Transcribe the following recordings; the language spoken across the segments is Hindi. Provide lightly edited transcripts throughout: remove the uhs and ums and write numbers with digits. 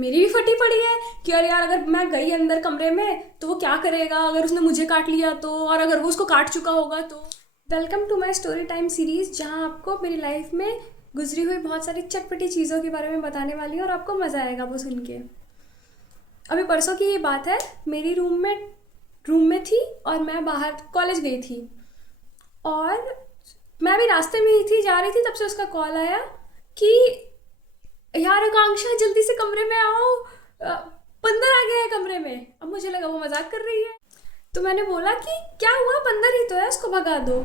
मेरी भी फटी पड़ी है कि अरे यार अगर मैं गई अंदर कमरे में तो वो क्या करेगा, अगर उसने मुझे काट लिया तो, और अगर वो उसको काट चुका होगा तो। Welcome to my story time series, जहां आपको मेरी लाइफ में गुजरी हुई बहुत सारी चटपटी चीज़ों के बारे में बताने वाली हूँ और आपको मज़ा आएगा वो सुन के। अभी परसों की ये बात है, मेरी रूम में थी और मैं बाहर कॉलेज गई थी और मैं भी रास्ते में ही थी, जा रही थी, तब से उसका कॉल आया कि यार आकांक्षा जल्दी से कमरे में आओ, बंदर आ गया है कमरे में। अब मुझे लगा वो मजाक कर रही है, तो मैंने बोला कि क्या हुआ, बंदर ही तो है, उसको भगा दो।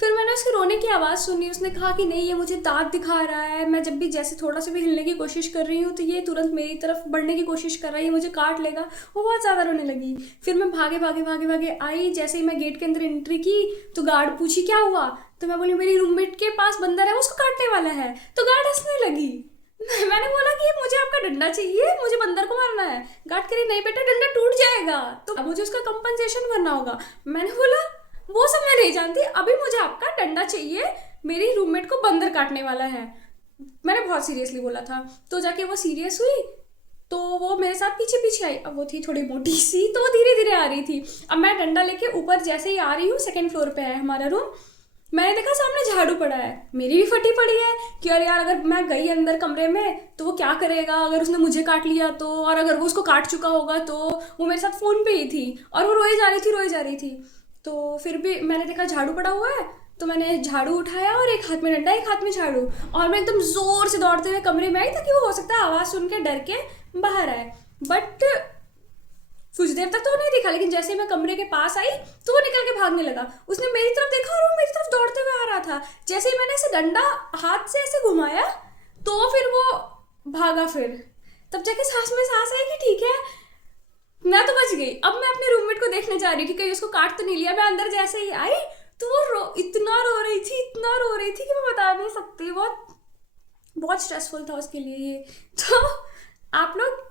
फिर मैंने उसके रोने की आवाज़ सुनी, उसने कहा कि नहीं ये मुझे दांत दिखा रहा है, मैं जब भी जैसे थोड़ा सा भी हिलने की कोशिश कर रही हूँ तो ये तुरंत मेरी तरफ बढ़ने की कोशिश कर रहा है, ये मुझे काट लेगा। वो बहुत ज़्यादा रोने लगी। फिर मैं भागे भागे भागे भागे आई, जैसे ही मैं गेट के अंदर एंट्री की तो गार्ड पूछी क्या हुआ, तो मैं बोली मेरी रूममेट के पास बंदर है, वो उसको काटने वाला है। तो गार्ड हंसने लगी। मैंने बोला कि मुझे आपका डंडा चाहिए, मुझे बंदर को मारना है। गार्ड कह रही नहीं बेटा डंडा टूट जाएगा तो अब मुझे उसका कंपनसेशन भरना होगा। मैंने बोला वो सब मैं नहीं जानती, अभी मुझे आपका डंडा चाहिए, मेरी रूममेट को बंदर काटने वाला है। मैंने बहुत सीरियसली बोला था। तो जाके वो सीरियस हुई, तो वो मेरे साथ पीछे पीछे आई। अब वो थी थोड़ी मोटी सी, तो वो धीरे धीरे आ रही थी। अब मैं डंडा लेके ऊपर जैसे ही आ रही हूँ, सेकंड फ्लोर पे है हमारा रूम, मैंने देखा सामने झाड़ू पड़ा है। मेरी भी फटी पड़ी है कि अरे यार अगर मैं गई अंदर कमरे में तो वो क्या करेगा, अगर उसने मुझे काट लिया तो, और अगर वो उसको काट चुका होगा तो। वो मेरे साथ फ़ोन पे ही थी और वो रोए जा रही थी, रोए जा रही थी। तो फिर भी मैंने देखा झाड़ू पड़ा हुआ है, तो मैंने झाड़ू उठाया और एक हाथ में डंडा एक हाथ में झाड़ू, और मैं एकदम ज़ोर से दौड़ते हुए कमरे में आई ताकि वो हो सकता है आवाज़ सुन के डर के बाहर आए। बट कुछ देर तक तो वो नहीं दिखा, लेकिन जैसे ही मैं कमरे के पास आई तो वो निकल के भागने लगा। उसने मेरी तरफ देखा और वो मेरी तरफ दौड़ते हुए आ रहा था। जैसे ही मैंने ऐसे डंडा हाथ से ऐसे घुमाया तो फिर वो भागा। फिर तब जाके सांस में सांस आई कि ठीक है मैं तो बच गई। अब मैं अपने रूममेट को देखने जा रही थी कहीं उसको काट तो नहीं लिया। मैं अंदर जैसे ही आई तो वो इतना रो रही थी, इतना रो रही थी कि मैं बता नहीं सकती। बहुत बहुत स्ट्रेसफुल था उसके लिए ये। तो आप लोग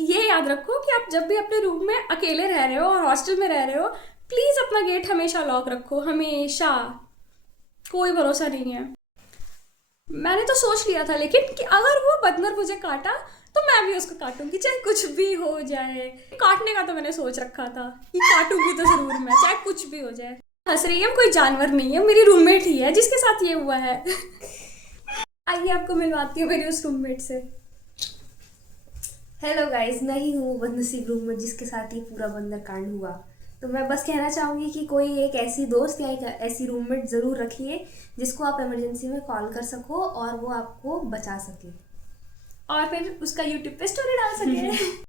ये याद रखो कि आप जब भी अपने रूम में अकेले रह रहे हो और हॉस्टल में रह रहे हो, प्लीज़ अपना गेट हमेशा लॉक रखो, हमेशा। कोई भरोसा नहीं है। मैंने तो सोच लिया था लेकिन कि अगर वो बंदर मुझे काटा तो मैं भी उसको काटूंगी, चाहे कुछ भी हो जाए। काटने का तो मैंने सोच रखा था कि काटूंगी तो जरूर मैं, चाहे कुछ भी हो जाए। हंस रही है, कोई जानवर नहीं है, मेरी रूममेट ही है जिसके साथ ये हुआ है। आइए आपको मिलवाती हूँ मेरी उस रूममेट से। हेलो गाइस, मैं ही हूँ वो बदनसीब रूममेट जिसके साथ ये पूरा बंदर कांड हुआ। तो मैं बस कहना चाहूँगी कि कोई एक ऐसी दोस्त या एक ऐसी रूममेट ज़रूर रखिए जिसको आप इमरजेंसी में कॉल कर सको और वो आपको बचा सके। और फिर उसका यूट्यूब पे स्टोरी डाल सके।